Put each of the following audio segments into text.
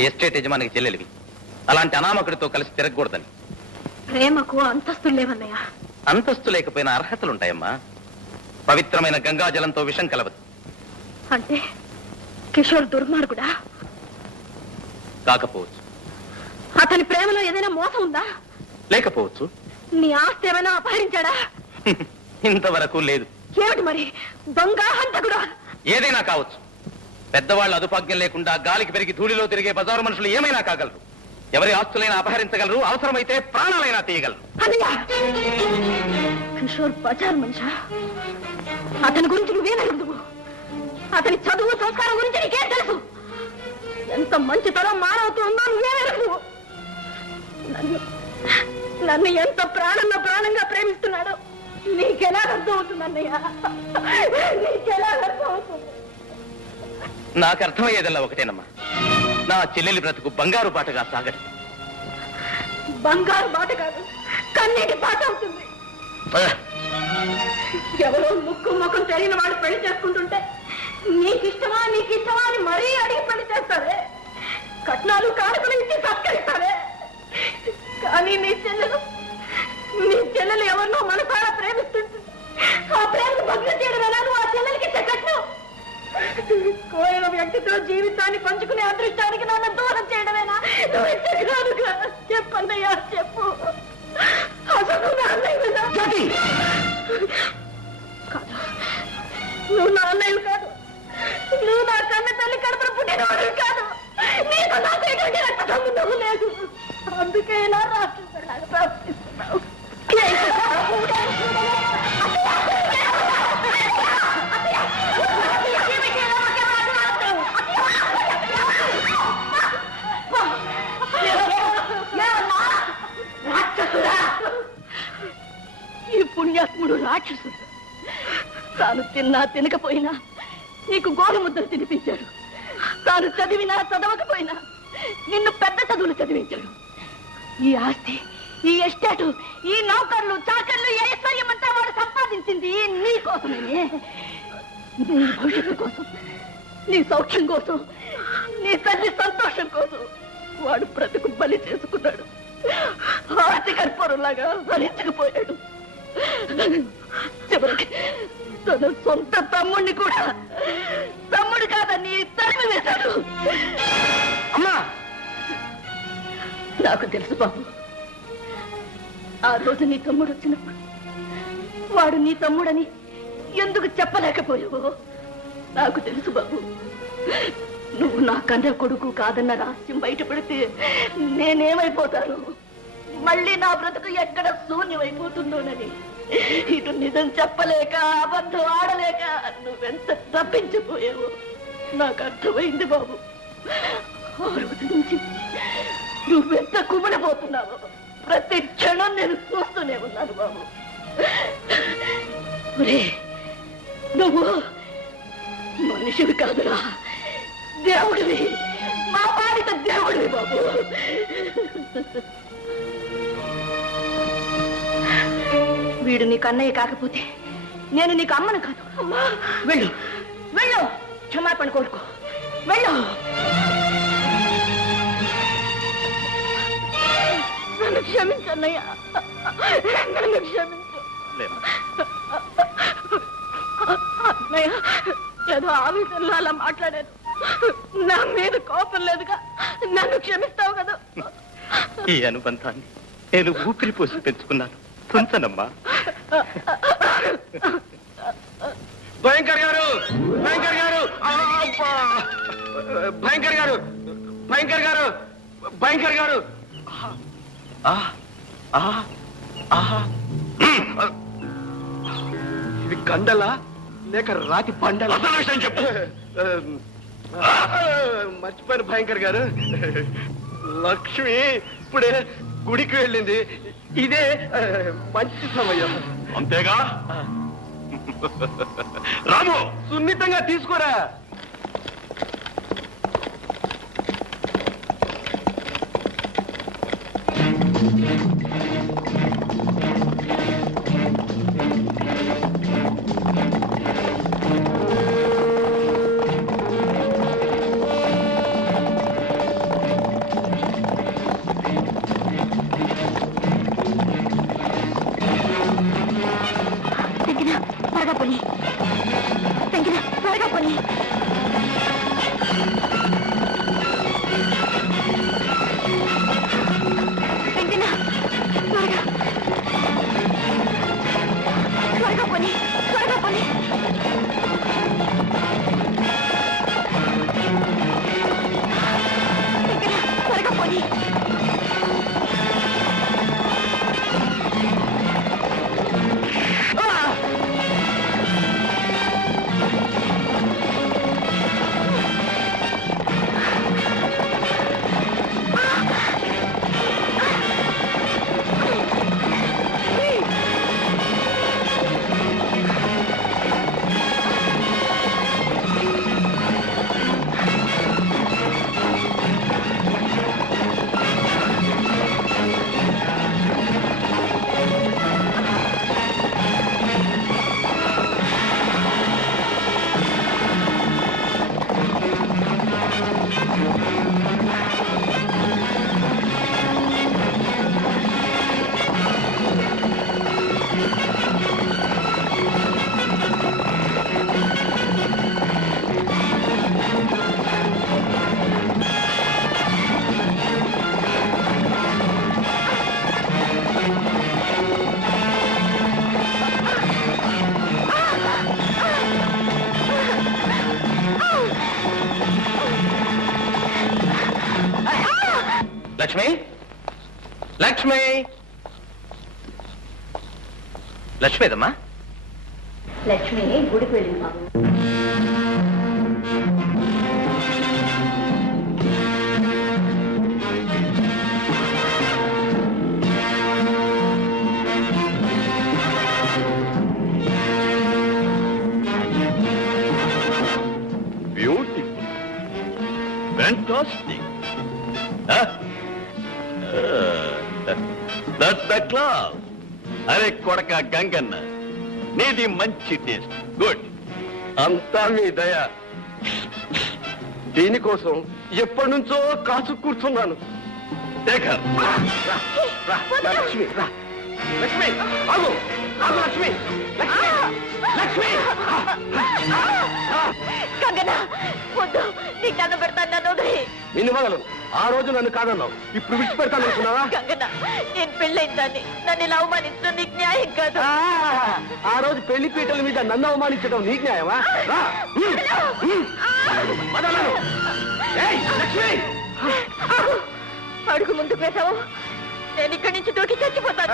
Estate యజమానికి చెల్లెలివి. అలాంటి అనామకుడితో కలిసి తిరగకూడదని. ప్రేమకు అంతస్తులు లేవన్నయ్య. అంతస్తు లేకపోయినా అర్హతలుంటాయమ్మా. పవిత్రమైన గంగాజలంతో విషం కలవదు. అంటే కిషోర్ దుర్మార్గుడా? కాకపోవచ్చు. అతని ప్రేమలో ఏదైనా మోసం ఉందా? లేకపోవచ్చు. నీ ఆస్తి ఏమైనా అపహరించాడా? ఇంతవరకు లేదు. ఏమిటి మరి? దొంగ, హంతకుడా? ఏదైనా కావచ్చు. పెద్దవాళ్ళు అదుపాజ్ఞం లేకుండా గాలికి పెరిగి ధూళిలో తిరిగే బజారు మనుషులు ఏమైనా కాగలరు. ఎవరి ఆస్తులైనా అపహరించగలరు. అవసరమైతే ప్రాణాలైనా తీయగలరు. కిషోర్ బజార్ మనిషా? అతని గురించి నువ్వేనడుగు. అతని చదువు సంస్కారం గురించి నీకేం తెలుసు? ఎంత మంచితనం మానవత్వం ఉందో నువ్వేనడుగు. నన్ను ఎంత ప్రాణంగా ప్రేమిస్తున్నాడో నీకెలా అర్థం అవుతుంది అన్నయ్య? నీకెలా అర్థం అవుతుంది? నాకు అర్థమయ్యేదల్లా ఒకటేనమ్మా. నా చెల్లెలి బ్రతుకు బంగారు బాటగా సాగదు. బంగారు బాట కాదు, కన్నీటి బాట అవుతుంది. ఎవరో ముఖం తెలియని వాడు పెళ్లి చేసుకుంటుంటే నీకిష్టమా అని మరీ అడిగి పెళ్లి చేస్తారే. కట్నాలు కానుకలు ఇచ్చి సత్కరిస్తారే. కానీ నీ చెల్లెలు ఎవరినో మనసారా ప్రేమిస్తుంటుంది. ఆ ప్రేమను భగ్నం చేయడం ఎలా? నువ్వు ఆ చెల్లెలకి కట్నం కోరిన వ్యక్తితో జీవితాన్ని పంచుకునే అదృష్టానికి నన్ను దూరం చేయడమేనా? నువ్వు ఇచ్చే కాదుగా. చెప్పన్నయ్యా, చెప్పు. అసలు నా అన్నయ్య కాదు. నువ్వు నా అన్నయ్య కాదు. నువ్వు నా కన్న తల్లి కడుపున పుట్టినవాడు కాదు. నీకు నాకు ఎటువంటి రక్త సంబంధం లేదు. అందుకే ఇలా రాష్ట్రంలాగా ప్రవర్తిస్తున్నావు. ఈ పుణ్యాత్ముడు రాక్షసుడు. తాను తిన్నా తినకపోయినా నీకు గోరుముద్దలు తినిపించాడు. తాను చదివినా చదవకపోయినా నిన్ను పెద్ద చదువులు చదివించాడు. ఈ ఆస్తి, ఈ ఎస్టేటు, ఈ నౌకర్లు, చాకర్లు, ఐశ్వర్యం అంతా వాడు సంపాదించింది నీ కోసమే. నీ భవిష్యత్తు కోసం, నీ సౌఖ్యం కోసం, నీ తల్లి సంతోషం కోసం వాడు బ్రతుకు బలి చేసుకున్నాడు. ఆస్తి కర్పూరంలాగా భరించకపోయాడు. చివరికి తన సొంత తమ్ముడిని కూడా తమ్ముడు కాదని తరిమి వేశాడు. అమ్మా, నాకు తెలుసు బాబు. ఆ రోజు నీ తమ్ముడు వచ్చినప్పుడు వాడు నీ తమ్ముడని ఎందుకు చెప్పలేకపోయావో నాకు తెలుసు బాబు. నువ్వు నా కన్న కొడుకు కాదన్న రహస్యం బయటపడితే నేనేమైపోతాను? మళ్ళీ నా బ్రతుకు ఎక్కడ శూన్యమైపోతుందోనని ఇటు నిజం చెప్పలేక, అబద్ధం ఆడలేక నువ్వెంత తప్పించిపోయావో నాకు అర్థమైంది బాబు. ఆ రోజు నుంచి నువ్వెంత కుమిడిపోతున్నావో ప్రతి క్షణం నేను చూస్తూనే ఉన్నాను బాబు. నువ్వు మనిషివి కాదురా, దేవుడివి. మా బాలిక దేవుడివి బాబు. వీడు నీకు అన్నయ్య కాకపోతే నేను నీకు అమ్మను కాదు. వెళ్ళు, వెళ్ళు, క్షమాపణ కోరుకో, వెళ్ళు. నన్ను క్షమించన్నయ్య, నన్ను క్షమించు. అన్నయ్య, ఏదో ఆవేశంలో అలా మాట్లాడాను. నా మీద కోపం లేదుగా. నన్ను క్షమిస్తావు కదా? ఈ అనుబంధాన్ని నేను ఊపిరి పోసి పెంచుకున్నాను. తుంచనమ్మా. భయంకర్ గారు, భయంకర్ గారు, భయంకర్ గారు, భయంకర్ గారు, భయంకర్ గారు. ఇది కండలా లేక రాతి పండలా? చెప్పు. మర్చిపోయిన భయంకర్ గారు, లక్ష్మి ఇప్పుడే గుడికి వెళ్ళింది. ఇదే మంచి సమయం. అంతేగా? రాము, సున్నితంగా తీసుకోరా. లక్ష్మి, లక్ష్మి, లక్ష్మీదమ్మా. లక్ష్మి గుడికి వెళ్ళింది బాబు. Beautiful, fantastic. That's the class. అరే కొడక గంగన్న, నీది మంచి టేస్ట్. గుడ్. అంతా మీ దయ. దీనికోసం ఎప్పటి నుంచో కాసు కూర్చున్నాను. శేఖర్, లక్ష్మి రా. లక్ష్మి ఆగు, ఆగు లక్ష్మి. లక్ష్మి, లక్ష్మి. గంగనా వద్దు, నీకు దండం పెడతాను, నన్ను వదిలి. నిన్ను వదలను. ఆ రోజు నన్ను కాదన్నావు, ఇప్పుడు విడిచిపెడతాను అనుకున్నావా? గంగనా, నేను పెళ్ళైన దాన్ని, నన్ను ఇలా అవమానించడం నీకు న్యాయం కాదు. ఆ రోజు పెళ్లి పీటల మీద నన్ను అవమానించడం నీకు న్యాయమా? రా. వదలను. ఏయ్, లక్ష్మి. అడుగు ముందుకు వేసావు, నేను ఇక్కడి నుంచి దూకి చచ్చిపోతాను.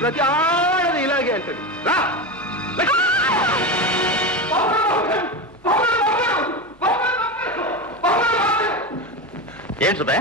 ప్రతి ఆడది ఇలాగే అంటది. రా. ఏంటి సుబ్బయ్య?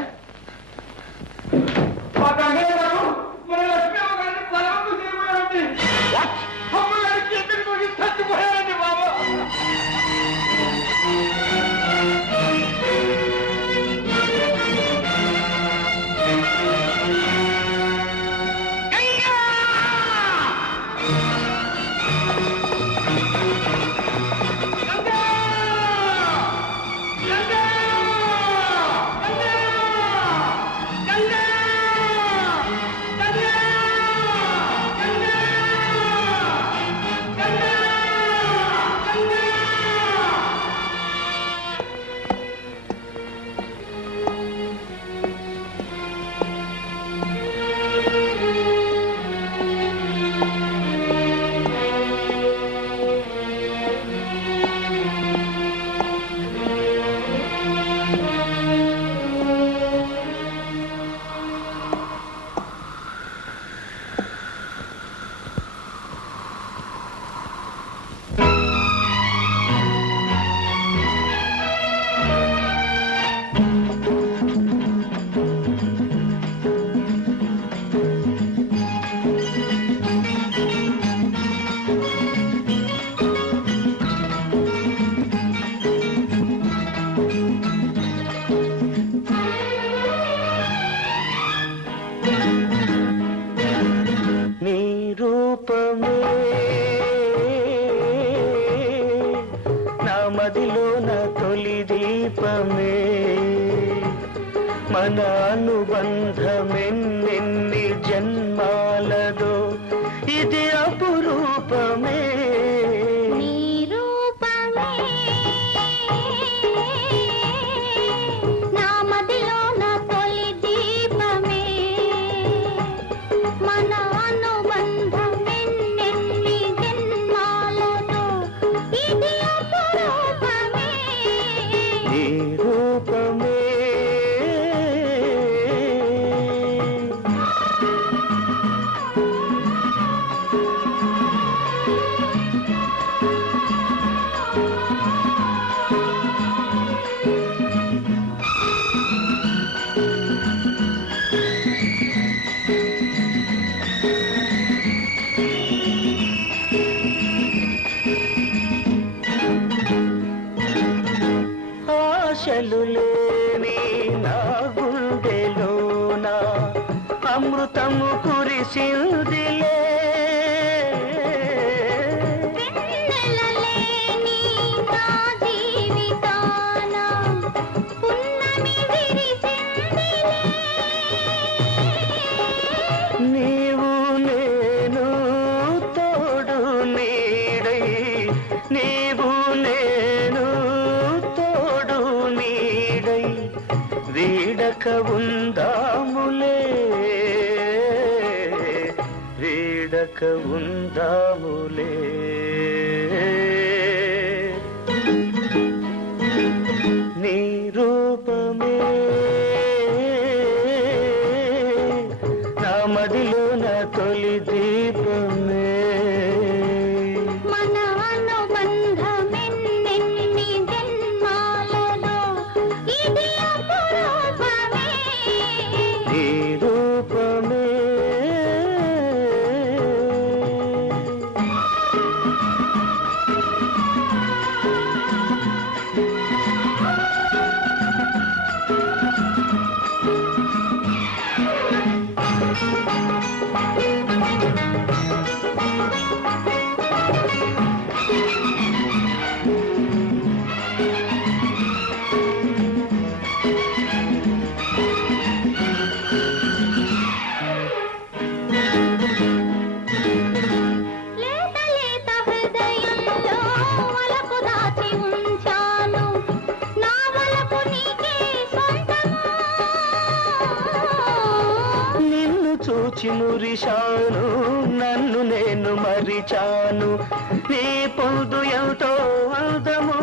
మన అనుబంధమెన్నెన్ని జన్మాలదో ఇది అపురూపమే. నీ రూపమే నా మదిలో నా తొలి దీపమే. మన అనుబంధమెన్నెన్ని జన్మాలదో ఇది అపురూపమే. నీ రూపమే ఆశలు లేని నా గుండెలోన అమృతము కురిసిందిలే. వెన్నెలలేని నా జీవితాన పున్నమి విరిసిందిలే. నీవు నేను తోడు నీడై, నీవు నేను తోడు నీడై వీడక ఉందాములే, వీడక ఉందాములే. నీ రూపమే దోచి మురిశాను, నన్ను నేను మరిచాను, నీ పొందు ఎంతో అందము.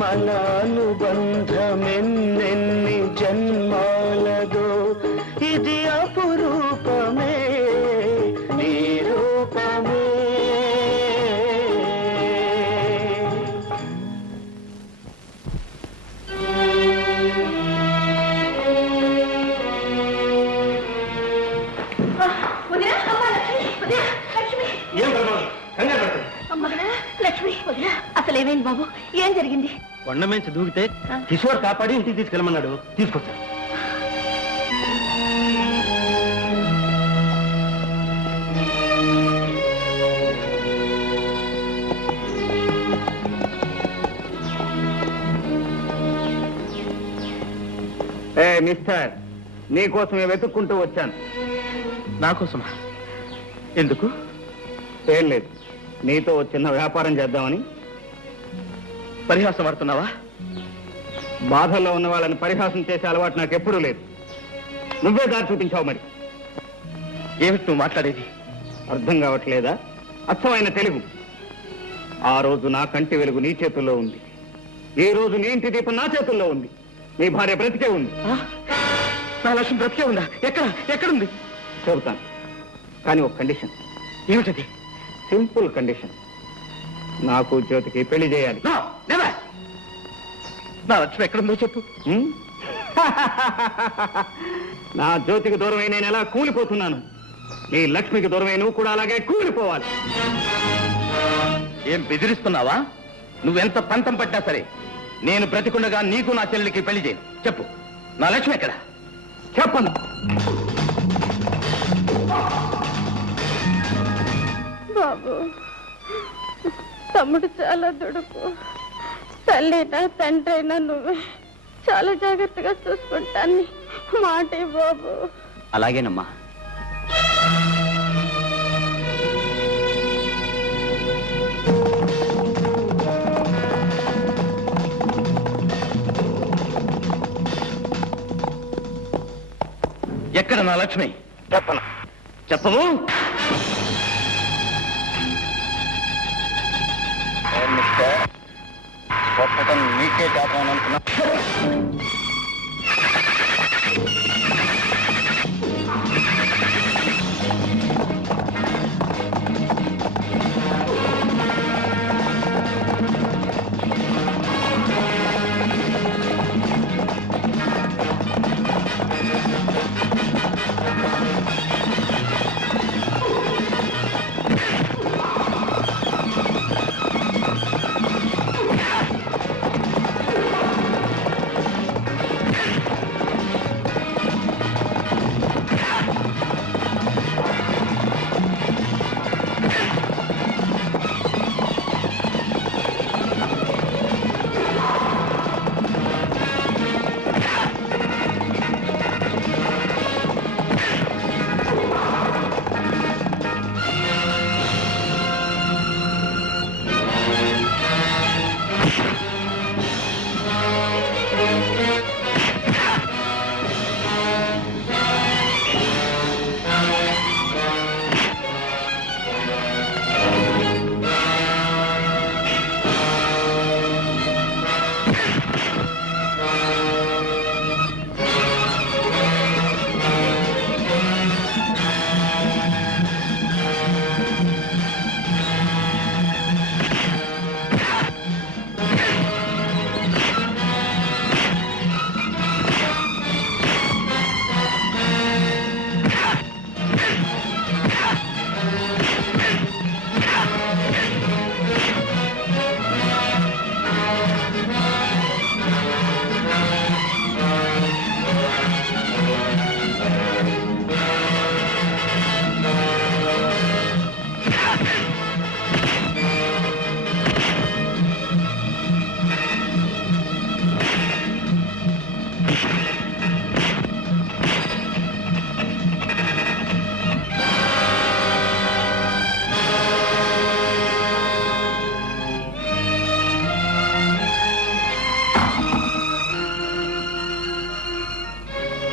మన అనుబంధమెన్నెన్ని జన్మాలదో ఇది అపురూపమే, నీ రూపమే. లక్ష్మి, అసలేమైంది బాబు? ఏం జరిగింది? కొండ నుంచి దూకితే కిషోర్ కాపాడి ఇంటికి తీసుకెళ్ళమన్నాడు, తీసుకొచ్చా. మిస్టర్, నీకోసమే వెతుక్కుంటూ వచ్చాను. నాకోసమా? ఎందుకు? ఏం లేదు, నీతో చిన్న వ్యాపారం చేద్దామని. పరిహాసం ఆడుతున్నావా? బాధల్లో ఉన్న వాళ్ళని పరిహాసం చేసే అలవాటు నాకు ఎప్పుడూ లేదు. నువ్వే దారి చూపించావు. మరి ఏమిటి నువ్వు మాట్లాడేది? అర్థం కావట్లేదా? అచ్చమైన తెలుగు. ఆ రోజు నా కంటి వెలుగు నీ చేతుల్లో ఉంది, ఈ రోజు నీ ఇంటి దీపం నా చేతుల్లో ఉంది. నీ భార్య బ్రతికే ఉంది. నా లక్ష్యం బ్రతికే ఉందా? ఎక్కడుంది? చెబుతాను, కానీ ఒక కండిషన్. ఏమిటది? Simple condition. నాకు జ్యోతికి పెళ్లి చేయాలి. నా లక్ష్యం ఎక్కడుందో చెప్పు. నా జ్యోతికి దూరమై నేను ఎలా కూలిపోతున్నాను, నీ లక్ష్మికి దూరమై నువ్వు కూడా అలాగే కూలిపోవాలి. ఏం బెదిరిస్తున్నావా? నువ్వెంత పంతం పట్టినా సరే నేను బ్రతికుండగా నీకు నా చెల్లికి పెళ్లి చేయను. చెప్పు, నా లక్ష్మి ఎక్కడ? చెప్పను. బాబు, తమ్ముడు చాలా దుడుకు. తల్లినా తండ్రైనా నువ్వే చాలా జాగ్రత్తగా చూసుకుంటాను. మాటే బాబు. అలాగేనమ్మా. ఎక్కడ నా లక్ష్మి? చెప్పను. చెప్పవు? గొప్పతనం నీకే కాపాలనుకున్నా.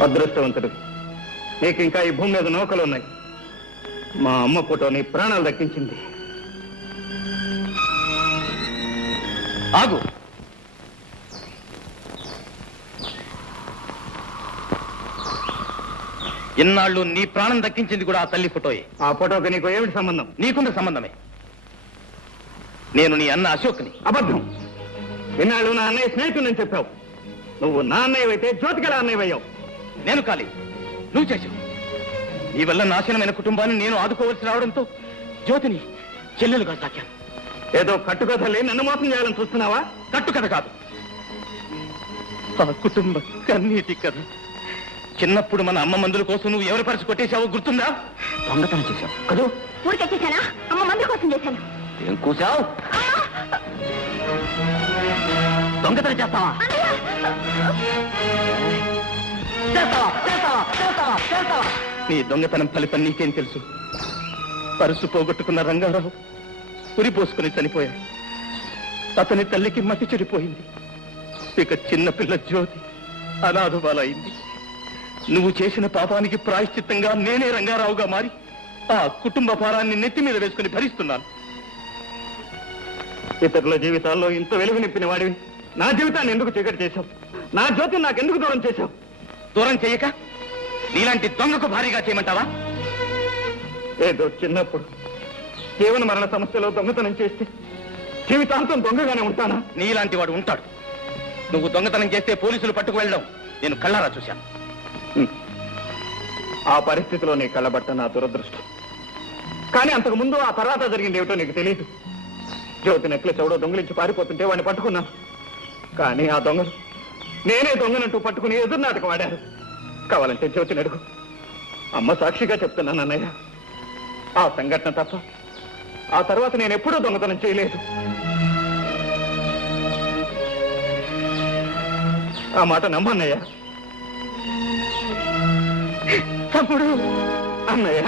అదృష్టవంతుడు. నీకు ఇంకా ఈ భూమి మీద నౌకలు ఉన్నాయి. మా అమ్మ ఫోటో నీ ప్రాణాలు దక్కించింది. ఆగు. ఇన్నాళ్ళు నీ ప్రాణం దక్కించింది కూడా ఆ తల్లి ఫోటోయే. ఆ ఫోటోకి నీకు ఏమిటి సంబంధం? నీకున్న సంబంధమే. నేను నీ అన్న అశోక్ని. అబద్ధం. ఇన్నాళ్ళు నా అన్నయ్య స్నేహితుని చెప్పావు. నువ్వు నా అన్నయ్యవైతే జ్యోతికల అన్నయ్యవయ్యావు. నేను కాలి, నువ్వు చేసావు. నీ వల్ల నాశనమైన కుటుంబాన్ని నేను ఆదుకోవలసి రావడంతో జ్యోతిని చెల్లెలుగా సాకాను. ఏదో కట్టుకథలే నన్ను మోసం చేయాలని చూస్తున్నావా? కట్టుకథ కాదు, ఆ కుటుంబ కన్నీటి కథ. చిన్నప్పుడు మన అమ్మ మందుల కోసం నువ్వు ఎవరి పరిచి కొట్టేశావో గుర్తుందా? దొంగతనం చేశావు కదూ? ఊరికొచ్చేసానా? అమ్మ మందుల కోసం చేశాను. ఏం కూసావు? దొంగతనం చేస్తావా? నీ దొంగతనం ఫలితం నీకేం తెలుసు? పరుసు పోగొట్టుకున్న రంగారావు ఉరి పోసుకుని చనిపోయాడు. అతని తల్లికి మతి చెడిపోయింది. ఇక చిన్నపిల్ల జ్యోతి అనాథబాలైంది. నువ్వు చేసిన పాపానికి ప్రాయశ్చిత్తంగా నేనే రంగారావుగా మారి ఆ కుటుంబ భారాన్ని నెత్తి మీద వేసుకుని భరిస్తున్నాను. ఇతరుల జీవితాల్లో ఇంత వెలుగు నింపిన వాడివి నా జీవితాన్ని ఎందుకు చీకటి చేశావు? నా జ్యోతిని నాకెందుకు దూరం చేశావు? దూరం చేయక నీలాంటి దొంగకు భారీగా చేయమంటావా? ఏదో చిన్నప్పుడు జీవన మరణ సమస్యలో దొంగతనం చేస్తే జీవితాంతం దొంగగానే ఉంటానా? నీలాంటి వాడు ఉంటాడు. నువ్వు దొంగతనం చేస్తే పోలీసులు పట్టుకు వెళ్ళడం నేను కళ్ళారా చూశాను. ఆ పరిస్థితిలో నీ కళ్ళబట్ట నా దురదృష్టం. కానీ అంతకు ముందు ఆ తర్వాత జరిగింది ఏమిటో నీకు తెలియదు. జ్యోతి నెక్లెస్ ఎవడో దొంగలించి పారిపోతుంటే వాడిని పట్టుకున్నాను. కానీ ఆ దొంగలు నేనే దొంగనంటూ పట్టుకుని ఎదురు నాటకం ఆడారు. కావాలంటే జ్యోతిని అడుగు. అమ్మ సాక్షిగా చెప్తున్నాను అన్నయ్య, ఆ సంఘటన తప్ప ఆ తర్వాత నేను ఎప్పుడూ దొంగతనం చేయలేదు. ఆ మాట నమ్మన్నయ్య. తమ్ముడు, అన్నయ్య.